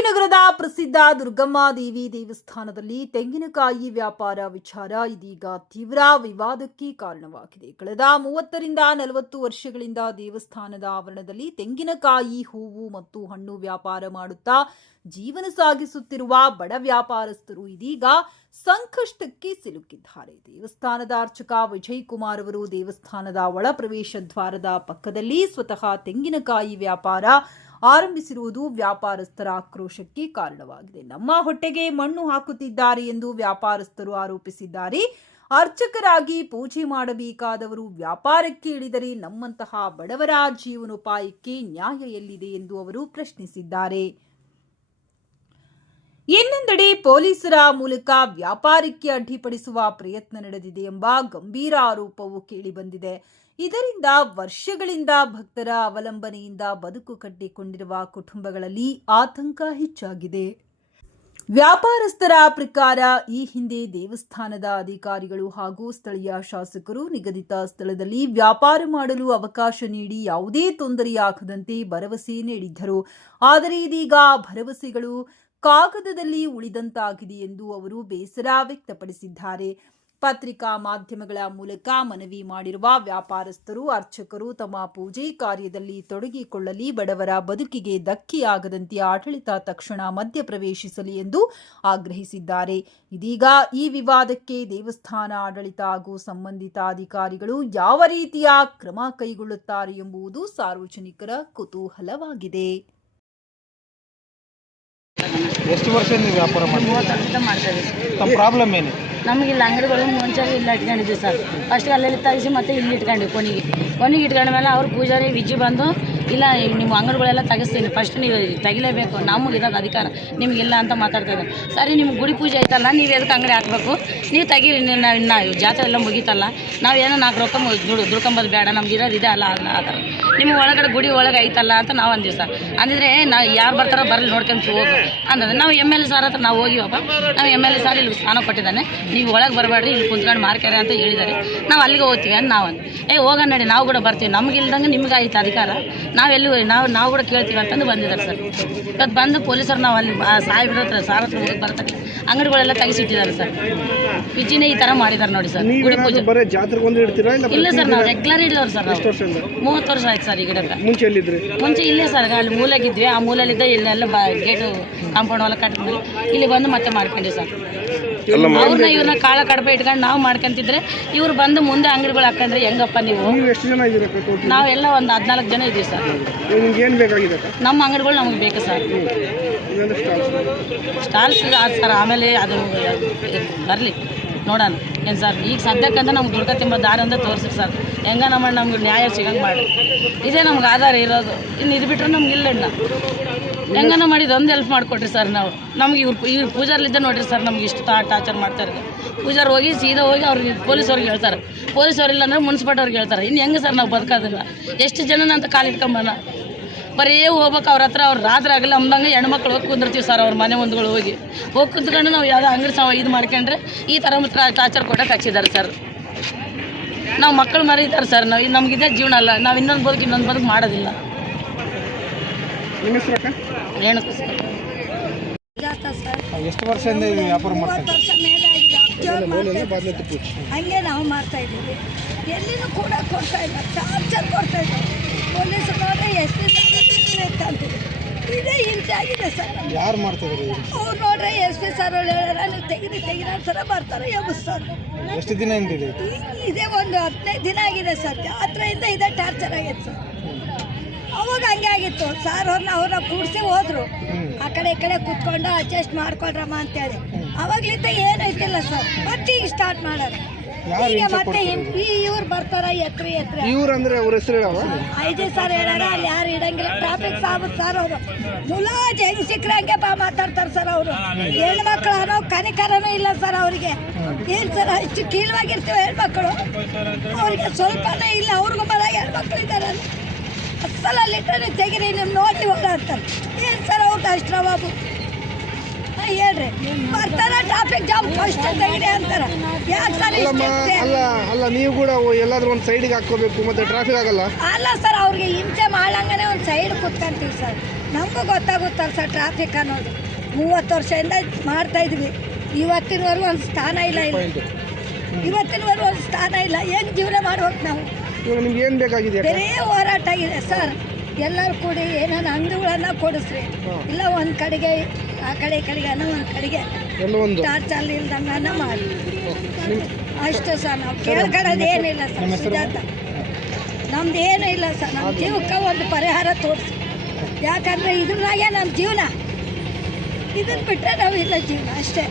ನಗರದ ಪ್ರಸಿದ್ಧ ದುರ್ಗಮ್ಮ ದೇವಿ ದೇವಸ್ಥಾನದಲ್ಲಿ ತೆಂಗಿನಕಾಯಿ ವ್ಯಾಪಾರ ವಿಚಾರ ಇದೀಗ ತೀವ್ರ ವಿವಾದಕ್ಕೆ ಕಾರಣವಾಗಿದೆ. ಕಳೆದ 30ರಿಂದ 40 ವರ್ಷಗಳಿಂದ ದೇವಸ್ಥಾನದ ಆವರಣದಲ್ಲಿ ತೆಂಗಿನಕಾಯಿ, ಹೂವು ಮತ್ತು ಹಣ್ಣು ವ್ಯಾಪಾರ ಮಾಡುತ್ತಾ ಜೀವನ ಸಾಗಿಸುತ್ತಿರುವ ಬಡ ವ್ಯಾಪಾರಸ್ಥರು ಇದೀಗ ಸಂಕಷ್ಟಕ್ಕೆ ಸಿಲುಕಿದ್ದಾರೆ. ದೇವಸ್ಥಾನದ ಅರ್ಚಕ ವಿಜಯ್ ಕುಮಾರ್ ಅವರು ದೇವಸ್ಥಾನದ ಒಳ ಪ್ರವೇಶ ದ್ವಾರದ ಪಕ್ಕದಲ್ಲಿ ಸ್ವತಃ ತೆಂಗಿನಕಾಯಿ ವ್ಯಾಪಾರ ಆರಂಭಿಸಿರುವುದು ವ್ಯಾಪಾರಸ್ಥರ ಆಕ್ರೋಶಕ್ಕೆ ಕಾರಣವಾಗಿದೆ. ನಮ್ಮ ಹೊಟ್ಟೆಗೆ ಮಣ್ಣು ಹಾಕುತ್ತಿದ್ದಾರೆ ಎಂದು ವ್ಯಾಪಾರಸ್ಥರು ಆರೋಪಿಸಿದ್ದಾರೆ. ಅರ್ಚಕರಾಗಿ ಪೂಜೆ ಮಾಡಬೇಕಾದವರು ವ್ಯಾಪಾರಕ್ಕೆ ಇಳಿದರೆ ನಮ್ಮಂತಹ ಬಡವರ ಜೀವನೋಪಾಯಕ್ಕೆ ನ್ಯಾಯ ಎಲ್ಲಿದೆ ಎಂದು ಅವರು ಪ್ರಶ್ನಿಸಿದ್ದಾರೆ. ಇನ್ನೊಂದೆಡೆ ಪೊಲೀಸರ ಮೂಲಕ ವ್ಯಾಪಾರಕ್ಕೆ ಅಡ್ಡಿಪಡಿಸುವ ಪ್ರಯತ್ನ ನಡೆದಿದೆ ಎಂಬ ಗಂಭೀರ ಆರೋಪವು ಕೇಳಿಬಂದಿದೆ. ಇದರಿಂದ ವರ್ಷಗಳಿಂದ ಭಕ್ತರ ಅವಲಂಬನೆಯಿಂದ ಬದುಕು ಕಟ್ಟಿಕೊಂಡಿರುವ ಕುಟುಂಬಗಳಲ್ಲಿ ಆತಂಕ ಹೆಚ್ಚಾಗಿದೆ. ವ್ಯಾಪಾರಸ್ಥರ ಪ್ರಕಾರ ಈ ಹಿಂದೆ ದೇವಸ್ಥಾನದ ಅಧಿಕಾರಿಗಳು ಹಾಗೂ ಸ್ಥಳೀಯ ಶಾಸಕರು ನಿಗದಿತ ಸ್ಥಳದಲ್ಲಿ ವ್ಯಾಪಾರ ಮಾಡಲು ಅವಕಾಶ ನೀಡಿ ಯಾವುದೇ ತೊಂದರೆಯಾಗದಂತೆ ಭರವಸೆ ನೀಡಿದ್ದರು. ಆದರೆ ಇದೀಗ ಭರವಸೆಗಳು ಕಾಗದದಲ್ಲಿ ಉಳಿದಂತಾಗಿದೆ ಎಂದು ಅವರು ಬೇಸರ ವ್ಯಕ್ತಪಡಿಸಿದ್ದಾರೆ. ಪತ್ರಿಕಾ ಮಾಧ್ಯಮಗಳ ಮೂಲಕ ಮನವಿ ಮಾಡಿರುವ ವ್ಯಾಪಾರಸ್ಥರು ಅರ್ಚಕರು ತಮ್ಮ ಪೂಜೆ ಕಾರ್ಯದಲ್ಲಿ ತೊಡಗಿಕೊಳ್ಳಲಿ, ಬಡವರ ಬದುಕಿಗೆ ಧಕ್ಕೆಯಾಗದಂತೆ ಆಡಳಿತ ತಕ್ಷಣ ಮಧ್ಯಪ್ರವೇಶಿಸಲಿ ಎಂದು ಆಗ್ರಹಿಸಿದ್ದಾರೆ. ಇದೀಗ ಈ ವಿವಾದಕ್ಕೆ ದೇವಸ್ಥಾನ ಆಡಳಿತ ಹಾಗೂ ಸಂಬಂಧಿತ ಅಧಿಕಾರಿಗಳು ಯಾವ ರೀತಿಯ ಕ್ರಮ ಕೈಗೊಳ್ಳುತ್ತಾರೆ ಎಂಬುದು ಸಾರ್ವಜನಿಕರ ಕುತೂಹಲವಾಗಿದೆ. ಎಷ್ಟು ವರ್ಷದಿಂದ ವ್ಯಾಪಾರ ಮಾಡ್ತಾ ತಮ್ಮ ಪ್ರಾಬ್ಲಮ್ ಏನು? ನಮಗಿಲ್ಲ ಅಂಗಡಿಗಳು ಮುಂಚೆಗೆ ಇಲ್ಲ ಇಟ್ಕೊಂಡಿದ್ವಿ ಸರ್. ಫಸ್ಟ್ಗೆ ಅಲ್ಲೆಲ್ಲಿ ತೆಗಿಸಿ ಮತ್ತೆ ಇಲ್ಲಿ ಇಟ್ಕೊಂಡ್ವಿ. ಕೊನೆಗೆ ಇಟ್ಕೊಂಡ ಮೇಲೆ ಅವ್ರು ಪೂಜಾರಿ ವಿಜಿ ಬಂದು ಇಲ್ಲ ನಿಮ್ಮ ಅಂಗಡಿಗಳೆಲ್ಲ ತೆಗಿಸ್ತೀನಿ, ಫಸ್ಟ್ ನೀವು ತೆಗಿಲೇಬೇಕು, ನಮಗೆ ಇರೋದು ಅಧಿಕಾರ ನಿಮಗಿಲ್ಲ ಅಂತ ಮಾತಾಡ್ತಾ ಇದ್ದಾರೆ. ಸರಿ ನಿಮ್ಗೆ ಗುಡಿ ಪೂಜೆ ಆಯ್ತಲ್ಲ, ನೀವು ಎದಕ್ಕೆ ಅಂಗಡಿ ಹಾಕಬೇಕು, ನೀವು ತೆಗೀರಿ, ನಾವು ಜಾತ್ರೆ ಎಲ್ಲ ಮುಗೀತಲ್ಲ, ನಾವು ಏನೋ 4 ರೊಕ್ಕ ದುಡ್ಕೊಂಬೋದು ಬೇಡ, ನಮ್ಗೆ ಇರೋದು ಇದೆ ಅಲ್ಲ ಆ ಥರ, ನಿಮಗೆ ಒಳಗಡೆ ಗುಡಿ ಒಳಗೆ ಐತಲ್ಲ ಅಂತ ನಾವು ಅಂದಿವಿ ಸರ್. ಅಂದಿದ್ರೆ ನಾವು ಯಾರು ಬರ್ತಾರೋ ಬರಲಿ ನೋಡ್ಕೊಂಡು ಹೋಗು ಅಂದ್ರೆ ನಾವು MLA ಸರ್ ಹತ್ರ ನಾವು ಹೋಗಿವಪ್ಪ, ನಾವು MLA ಸರ್ ಇಲ್ಲಿ ಸ್ಥಾನ ಕೊಟ್ಟಿದ್ದಾನೆ, ನೀವು ಒಳಗೆ ಬರಬೇಡ್ರಿ, ಇಲ್ಲಿ ಕುಂತ್ಕೊಂಡು ಮಾರ್ಕ್ಯಾರೆ ಅಂತ ಹೇಳಿದ್ದಾರೆ, ನಾವು ಅಲ್ಲಿಗೆ ಹೋಗ್ತೀವಿ ಅಂತ ನಾವು ಹೋಗೋಣ ನಡಿ, ನಾವು ಕೂಡ ಬರ್ತೀವಿ, ನಮಗಿಲ್ದಂಗೆ ನಿಮ್ಗೆ ಆಯ್ತು ಅಧಿಕಾರ, ನಾವೆಲ್ಲಿ ನಾವು ಕೂಡ ಕೇಳ್ತೀವಿ ಅಂತಂದು ಬಂದಿದ್ದಾರೆ ಸರ್. ಇವತ್ತು ಬಂದು ಪೊಲೀಸರು ನಾವು ಅಲ್ಲಿ ಸಾಹೇಬ್ರ ಹತ್ರ ಸಾರ್ ಹತ್ರ ಹೋಗಿ ಬರ್ತಾರೆ, ಅಂಗಡಿಗಳೆಲ್ಲ ತೆಗಿಸಿಟ್ಟಿದ್ದಾರೆ ಸರ್. ಪಿಜಿನೇ ಈ ಥರ ಮಾಡಿದ್ದಾರೆ ನೋಡಿ ಸರ್. ಗುಡಿ ಪೂಜೆ ಇಲ್ಲ ಸರ್, ನಾವು ರೆಗ್ಯುಲರ್ ಇಲ್ಲವ್ರು ಸರ್. ನಾವು 30 ವರ್ಷ ಆಯ್ತು ಸರ್. ಈ ಗಿಡಕ್ಕೆ ಮುಂಚೆ ಇಲ್ಲೇ ಸರ್, ಅಲ್ಲಿ ಮೂಲೆಗಿದ್ವಿ, ಆ ಮೂಲೆಯಲ್ಲಿದ್ದ ಇಲ್ಲೆಲ್ಲ ಗೇಟು ಕಾಂಪೌಂಡ್ ಎಲ್ಲ ಕಟ್ಕೊಂಡು ಇಲ್ಲಿ ಬಂದು ಮತ್ತೆ ಮಾಡ್ಕೊಂಡ್ವಿ ಸರ್. ಅವ್ರನ್ನ ಇವ್ರನ್ನ ಕಾಳ ಕಡಪೆ ಇಟ್ಕೊಂಡು ನಾವು ಮಾಡ್ಕೊಂತಿದ್ರೆ ಇವ್ರು ಬಂದು ಮುಂದೆ ಅಂಗಡಿಗಳು ಹಾಕೊಂಡ್ರೆ ಹೆಂಗಪ್ಪ ನೀವು? ನಾವೆಲ್ಲ ಒಂದು 14 ಜನ ಇದ್ದೀವಿ ಸರ್. ನಮ್ಮ ಅಂಗಡಿಗಳು ನಮಗೆ ಬೇಕು ಸರ್. ಸ್ಟಾಲ್ಸ್ ಸರ್, ಆಮೇಲೆ ಅದು ಬರಲಿ ನೋಡೋಣ ಏನು ಸರ್. ಈಗ ಸದ್ಯಕ್ಕಂತ ನಮ್ಗೆ ದುಡ್ಕ ತಿಂಬ ದಾರಿ ಅಂತ ತೋರಿಸ್ರಿ ಸರ್. ಹೆಂಗ ನಮ್ಗೆ ನ್ಯಾಯ ಸಿಗಂಗೆ ಮಾಡಿ, ಇದೇ ನಮ್ಗೆ ಆಧಾರ ಇರೋದು. ಇನ್ನು ಇದು ಬಿಟ್ಟರೆ ನಮ್ಗೆ ಇಲ್ಲ ಇನ್ನು ಹೆಂಗನ ಮಾಡಿದ್ದು ಒಂದು ಹೆಲ್ಪ್ ಮಾಡಿಕೊಟ್ರಿ ಸರ್. ನಮ್ಗೆ ಇವ್ರು ಪೂಜಾರ್ಲಿದ್ದ ನೋಡಿರಿ ಸರ್, ನಮ್ಗೆ ಇಷ್ಟು ಟಾರ್ಚರ್ ಮಾಡ್ತಾ ಇರೋದು. ಪೂಜಾರ್ ಹೋಗಿ ಸೀದಾ ಹೋಗಿ ಅವ್ರಿಗೆ ಪೊಲೀಸವ್ರಿಗೆ ಹೇಳ್ತಾರೆ, ಪೊಲೀಸವ್ರಿಲ್ಲ ಅಂದ್ರೆ ಮುನ್ಸಿಪಾಲ್ಟವ್ರಿಗೆ ಹೇಳ್ತಾರೆ. ಇನ್ನು ಹೆಂಗೆ ಸರ್ ನಾವು ಬದುಕೋದಿಲ್ಲ? ಎಷ್ಟು ಜನ ಅಂತ ಕಾಲಿಟ್ಕೊಂಬನ ಬರೀ ಹೋಗ್ಬೇಕು ಅವ್ರ ಹತ್ರ. ಅವ್ರು ರಾತ್ರಿ ಆಗಲ್ಲ ಅಂದಂಗೆ ಹೆಣ್ಮಕ್ಳು ಹೋಗಿ ಕುಂದಿರ್ತೀವಿ ಸರ್. ಅವ್ರ ಮನೆ ಮುಂದ್ಗಳು ಹೋಗಿ ಕುಂತ್ಕೊಂಡು ನಾವು ಯಾವುದೋ ಅಂಗಡಿ ಇದು ಮಾಡ್ಕೊಂಡ್ರೆ ಈ ಥರ ಟಾರ್ಚರ್ ಕೊಟ್ಟಕ್ಕೆ ಹಚ್ಚಿದ್ದಾರೆ ಸರ್. ನಾವು ಮಕ್ಕಳು ಮರೀತಾರೆ ಸರ್. ನಾವು ನಮಗಿದೇ ಜೀವನ ಅಲ್ಲ, ನಾವು ಇನ್ನೊಂದು ಬದುಕು ಮಾಡೋದಿಲ್ಲ. ರೇಣುಕಾ ಸರ್. ಎಷ್ಟು ವರ್ಷದಿಂದ ವ್ಯಾಪಾರ ಮಾಡ್ತಾ ಹಂಗೆ ನಾವು ಮಾಡ್ತಾ ಇದ್ದೀವಿ. ಎಲ್ಲಿನೂ ಕೂಡ ಕೊಡ್ತಾ ಇಲ್ಲ, ಟಾರ್ಚರ್ ಕೊಡ್ತಾ ಇದ್ದಾರೆ. ಪೊಲೀಸರು ನೋಡ್ರೆ SP ಅಂತೀವಿ, ಇದೇ ಹಿಂಸೆ ಆಗಿದೆ ಸರ್. ಯಾರು ಮಾಡ್ತಿದ್ದಾರೆ? ಅವ್ರು ನೋಡ್ರೆ SP ಸರ್ ಹೇಳ್ಯಾರ, ನೀವು ತೆಗಿರಿ ಅಂತಾರೆ, ಬರ್ತಾರೆ ಎಬ್ಬಿಸ್ತಾರೆ. ಎಷ್ಟು ದಿನ ಇದೆ? ಇದೇ ಒಂದು 15 ದಿನ ಆಗಿದೆ ಸರ್. ಜಾತ್ರೆಯಿಂದ ಇದೇ ಟಾರ್ಚರ್ ಆಗೈತೆ ಸರ್. ಅವಾಗ ಹಂಗೆ ಆಗಿತ್ತು ಸರ್. ಅವ್ರನ್ನ ಕೂಡಿಸಿ ಹೋದ್ರು, ಆ ಕಡೆ ಈ ಕಡೆ ಕೂತ್ಕೊಂಡು ಅಡ್ಜಸ್ಟ್ ಮಾಡ್ಕೊಳ್ರಮ್ಮ ಅಂತೇಳಿ. ಅವಾಗ್ಲಿಂದ ಏನೈತಿಲ್ಲ ಸರ್. ಮತ್ತೆ ಈಗ ಸ್ಟಾರ್ಟ್ ಮಾಡೋದು. ಈಗ ಮತ್ತೆ ಇವ್ರು ಬರ್ತಾರ ಎತ್ರಿ ಇವ್ರು ಅಂದ್ರೆ ಅವ್ರ ಹೆಸರು IG ಸರ್ ಹೇಳ್ಯಾರ, ಅಲ್ಲಿ ಯಾರು ಇಡಂಗಿಲ್ಲ, ಟ್ರಾಫಿಕ್ ಸಾಬತ್ ಸರ್. ಅವರು ಮುಲಾಜ್ ಹೆಂಗ್ ಸಿಕ್ಕ್ರಂಗೆ ಮಾತಾಡ್ತಾರೆ ಸರ್. ಅವರು ಹೆಣ್ಮಕ್ಳು ಅನ್ನೋ ಕನಿಕರನೂ ಇಲ್ಲ ಸರ್ ಅವ್ರಿಗೆ. ಏನ್ ಸರ್ ಹೆಚ್ಚು ಕೀಳವಾಗಿರ್ತೀವಿ ಹೆಣ್ಮಕ್ಳು, ಅವ್ರಿಗೆ ಸ್ವಲ್ಪನೇ ಇಲ್ಲ. ಅವ್ರಿಗೂ ಬರ ಹೆಣ್ಮಕ್ಳು ಇದ್ದಾರೆ, ಅಸಲ ಲಿಟ್ರಲ್ಲಿ ತೆಗಿರಿ, ನೀವು ನೋಡಿ ಹೋಗ ಅಂತಾರೆ. ಏನು ಸರ್ ಅವ್ರದ್ದು ಅಷ್ಟ್ರ ಬಾಬು ಹೇಳ್ರಿ, ಬರ್ತಾರ ಟ್ರಾಫಿಕ್ ಜಾಮ್ ಫಸ್ಟ್ ತೆಗಿರಿ ಅಂತಾರ. ಯಾಕೆ ಸರ್ ಅಲ್ಲ ನೀವು ಕೂಡ ಎಲ್ಲಾದ್ರೂ ಒಂದು ಸೈಡ್ಗೆ ಹಾಕೋಬೇಕು, ಮತ್ತೆ ಟ್ರಾಫಿಕ್ ಆಗಲ್ಲ ಅಲ್ಲ ಸರ್. ಅವ್ರಿಗೆ ಹಿಂಸೆ ಮಾಡಂಗನೆ ಒಂದು ಸೈಡ್ ಕುತ್ಕೊಂತೀವಿ ಸರ್. ನಮಗೂ ಗೊತ್ತಾಗುತ್ತಲ್ಲ ಸರ್ ಟ್ರಾಫಿಕ್ ಅನ್ನೋದು. 30 ವರ್ಷದಿಂದ ಮಾಡ್ತಾ ಇದ್ವಿ, ಇವತ್ತಿನವರೆಗೂ ಒಂದು ಸ್ಥಾನ ಇಲ್ಲ. ಇವತ್ತಿನವರೆಗೂ ಒಂದು ಸ್ಥಾನ ಇಲ್ಲ. ಹೆಂಗೆ ಜೀವನ ಮಾಡ್ಬೇಕು ನಾವು? ಇವಾಗ ನಿಮ್ಗೆ ಏನು ಬೇಕಾಗಿದೆ ಅಕ್ಕ? ಬೇರೆ ಹೋರಾಟ ಇದೆ ಸರ್. ಎಲ್ಲರೂ ಕೂಡಿ ಏನಾನ ಅಂಗಡಿಗಳನ್ನ ಕೊಡಿಸ್ರಿ, ಇಲ್ಲ ಒಂದು ಕಡೆಗೆ ಆ ಕಡೆ ಈ ಕಡೆಗೆ ಅನ್ನೋ ಒಂದು ಕಡೆಗೆ ಎಲ್ಲ ಒಂದು ಟಾರ್ಚಲ್ ಇಲ್ದಂಗನ ಮಾಡಿ ಅಷ್ಟೇ ಸರ್. ನಾವು ಕೇಳ್ಕೊಳ್ಳೋದು ಏನಿಲ್ಲ ಸರ್. ಸುಜಾತ, ನಮ್ದು ಏನೂ ಇಲ್ಲ ಸರ್. ನಮ್ಮ ಜೀವಕ್ಕೆ ಒಂದು ಪರಿಹಾರ ತೋರಿಸಿ. ಯಾಕಂದರೆ ಇದ್ರಾಗೆ ನಮ್ಮ ಜೀವನ, ಇದನ್ನು ಬಿಟ್ಟರೆ ನಾವು ಇಲ್ಲ ಜೀವನ ಅಷ್ಟೇ.